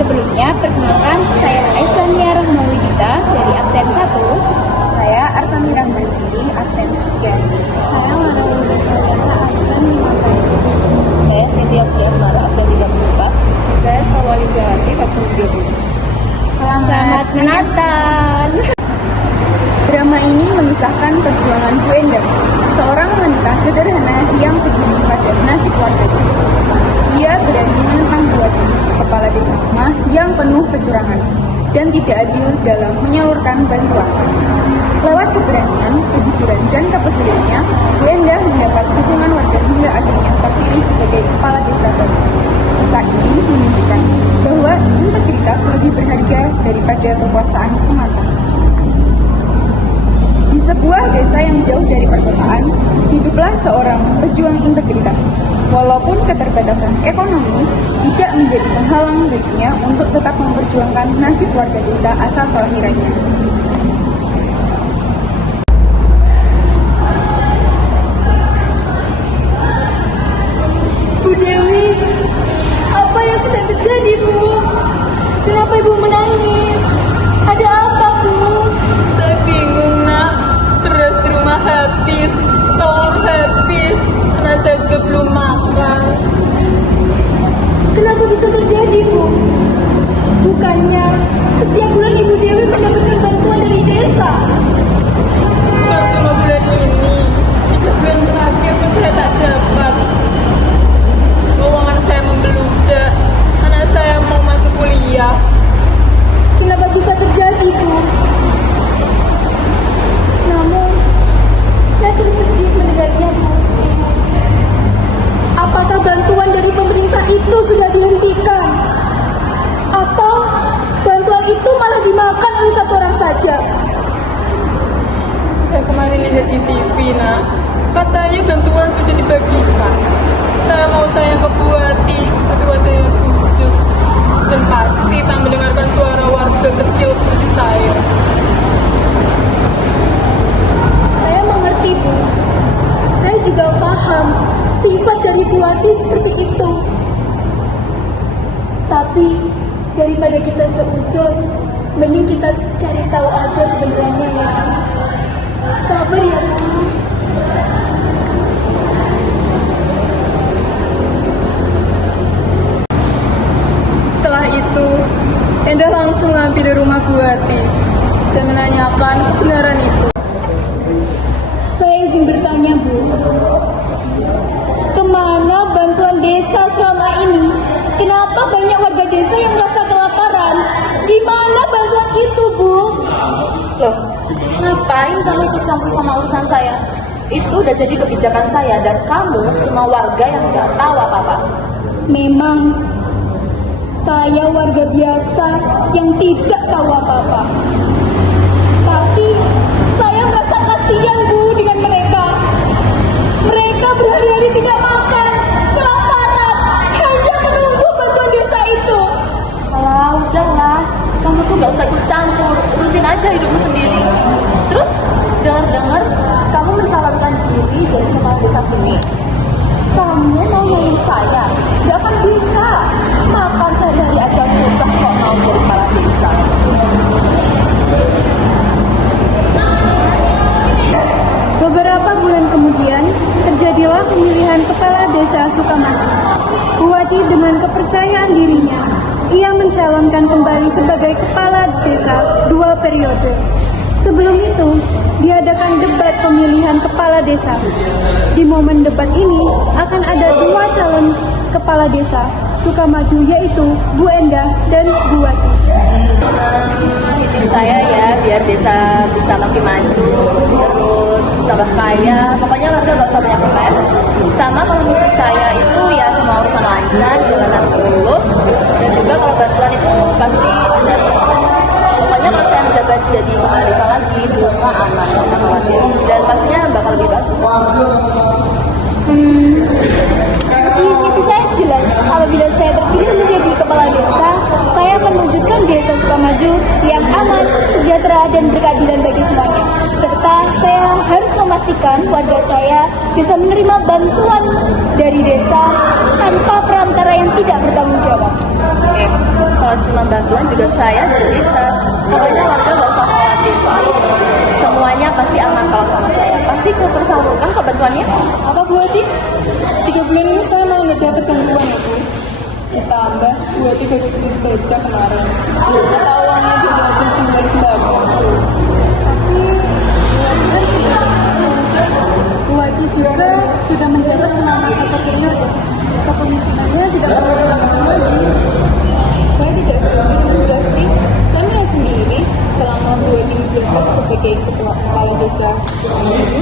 Sebelumnya, perkenalkan, saya Aislania Rahmawidita dari absen 1. Saya Artami Rahmanjiri, absen 3. Saya Lara Wibetawara, absen 15. Saya Cynthia Putri Asmara, absen 34. Saya Salwali Fialati, absen 30. Selamat Natal. Drama ini mengisahkan perjuangan Bu Endang, seorang wanita sederhana yang peduli pada nasib warganya. Ia berani menentang Buati, kepala desa lemah yang penuh kecurangan dan tidak adil dalam menyalurkan bantuan. Lewat keberanian, kejujuran, dan kepeduliannya, Bu Endah mendapat dukungan warga hingga akhirnya terpilih sebagai kepala desa baru. Kisah ini menunjukkan bahwa integritas lebih berharga daripada kekuasaan semata. Di sebuah desa yang jauh dari perkotaan, hiduplah seorang pejuang integritas. Walaupun keterbatasan ekonomi tidak menjadi penghalang baginya untuk tetap memperjuangkan nasib warga desa asal kelahirannya. Bu Dewi, apa yang sedang terjadi, Bu? Kenapa Ibu menangis? Ada apa, Bu? Saya bingung, Nak. Beras di rumah habis, telur habis, karena saya juga belum makan. Kenapa bisa terjadi, Bu? Bukannya setiap bulan Ibu Dewi mendapatkan bantuan dari desa? Bukan cuma bulan ini, 3 bulan terakhir pun saya tak dapat. Keuangan saya membeludak, anak saya mau masuk kuliah. Kenapa bisa terjadi, Bu? Namun, saya terus sedih mendengarnya, Bu. Apakah bantuan dari pemerintah itu sudah dihentikan? Atau bantuan itu malah dimakan oleh satu orang saja? Saya kemarin lihat di TV, Nak. Katanya bantuan sudah dibagikan. Saya mau tanya ke Buati, tapi wajahnya jujus. Dan pasti tak mendengarkan suara warga kecil seperti saya. Saya mengerti, Bu. Saya juga paham sifat dari Buati seperti itu. Tapi daripada kita seuzon, mending kita cari tahu aja kebenarannya ya. Sabar ya, Bu. Setelah itu, Endah langsung mampir di rumah Buati dan menanyakan kebenaran itu. Saya izin bertanya, Bu. Kemana bantuan desa selama ini? Kenapa banyak warga desa yang merasa kelaparan? Di mana bantuan itu, Bu? Loh, ngapain kamu ikut campur sama urusan saya? Itu udah jadi kebijakan saya dan kamu cuma warga yang nggak tahu apa-apa. Memang saya warga biasa yang tidak tahu apa-apa. Tapi saya merasa kasihan, Bu, dengan mereka. Mereka berhari-hari tidak makan, kelaparan, hanya menunggu bantuan desa itu. Alah, udahlah. Kamu tuh nggak usah ikut campur. Urusin aja hidupmu sendiri. Terus, dengar-dengar kamu mencalonkan diri jadi kepala desa sini. Kamu mau nyanyiin saya? Nggak akan bisa. Makan sehari-hari aja susah kok mau jadi kepala desa. Beberapa bulan kemudian, terjadilah pemilihan kepala desa Sukamaju. Buati dengan kepercayaan dirinya, ia mencalonkan kembali sebagai kepala desa 2 periode. Sebelum itu, diadakan debat pemilihan kepala desa. Di momen debat ini, akan ada 2 calon kepala desa Sukamaju, yaitu Bu Endah dan Buati. Visi saya ya biar desa bisa makin maju, terus tambah kaya. Pokoknya warga gak usah banyak protes. Sama kalau misi saya itu ya semua urusan lancar, jalanan mulus, dan juga kalau bantuan itu pasti ada. Pokoknya kalau saya menjabat jadi kepala desa lagi, semua aman, gak usah khawatir. Dan pastinya bakal lebih bagus. Misi saya jelas. Apabila saya terpilih menjadi kepala desa, saya akan mewujudkan desa Sukamaju maju yang aman, sejahtera, dan berkeadilan bagi semuanya. Serta saya harus memastikan warga saya bisa menerima bantuan dari desa tanpa perantara yang tidak bertanggung jawab. Oke, kalau cuma bantuan juga saya juga bisa. Pokoknya warga gak usah khawatir soal itu. Semuanya pasti aman kalau sama saya. Pasti tersalurkan kok bantuannya. Apa Bu Ati? 3 bulan ini saya malah nggak dapat bantuan ya Bu. Ditambah Bu Ati baru beli sepeda kemarin. Apa uangnya juga hasil jualan sembako? Bu Wati juga sudah menjabat selama 1 periode. Kepemimpinannya tidak perlu dilakukan lagi. Saya tidak setuju dengan Bu Lastri. Saya melihat sendiri selama Bu Ati menjabat sebagai kepala desa Sukamaju,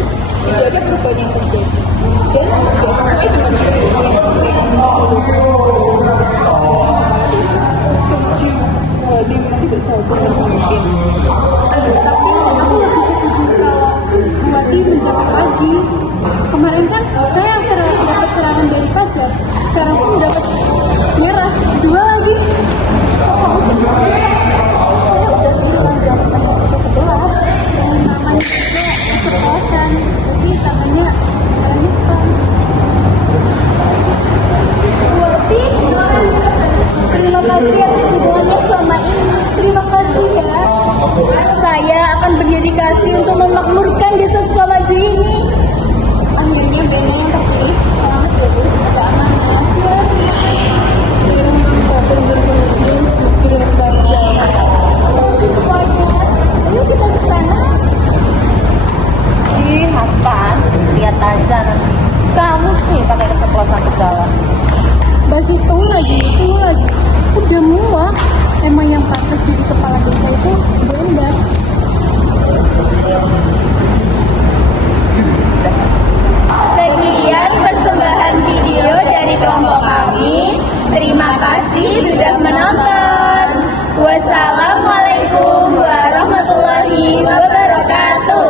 tidak ada perubahan yang terjadi dan tidak sesuai dengan visi misi yang setuju. Bu Ati memang tidak cocok dengan pemimpin. Tapi aku lebih setuju kalau Bu Wati menjabat lagi. Kemarin kan saya dapat serangan dari pajak. Sekarang pun dapat merah 2 lagi. Namanya juga keceplosan, jadi tangannya nyepang. Buati, terima kasih atas dukungannya selama ini. Terima kasih ya. Saya akan berdedikasi untuk memakmurkan desa Sukamaju ini. Akhirnya Bena yang terpilih. Selamat ya Bu, semoga aman ya. Semuanya, ayo kita ke sana. Ih, apaan sih? Lihat aja nanti. Kamu sih pakai keceplosan segala. Bas itu lagi. Udah muak. Emang yang pantas jadi kepala desa itu Benda. Sekian persembahan video dari kelompok kami. Terima kasih sudah menonton. Wassalamualaikum warahmatullahi wabarakatuh.